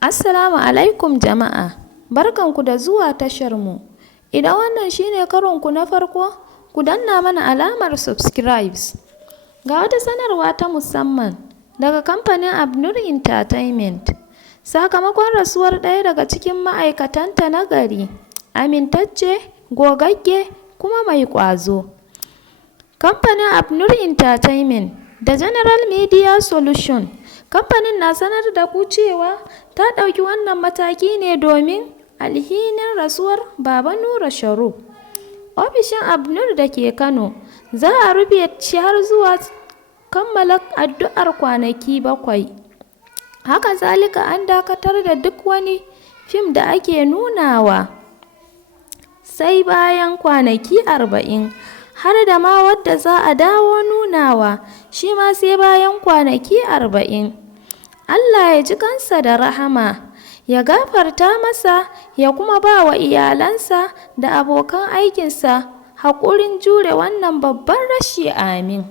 Assalamu alaikum jama'a, barkanku da zuwa tasharmu. Idan wannan shine karonku na farko, ku danna mana alamar subscribes. Ga wata sanarwa ta musamman daga kamfanin Abnur Entertainment. Sakamakon rasuwar ɗaya daga cikin ma'aikatanta na gari, amintacce, gogagge, kuma mai ƙwazo. Kamfanin Abnur Entertainment da General Media Solution, kamfanin na sanar da ku cewa ta ɗauki wannan mataki ne domin alhinin rasuwar Baba Nura Sharuf. Ofishin Abnur da ke Kano za a rufe shi har zuwa kammala addu'ar kwanaki 7. Haka zalika an dakatar da duk wani fim da ake nunawa sai bayan kwanaki 40, har da ma wadda za a dawo nunawa shi ma sai bayan kwanaki 40. Allah ya ji kansa da rahama, ya gafarta masa, ya kuma ba wa iyalansa da abokan aikinsa haƙurin jure wannan babban rashi, amin.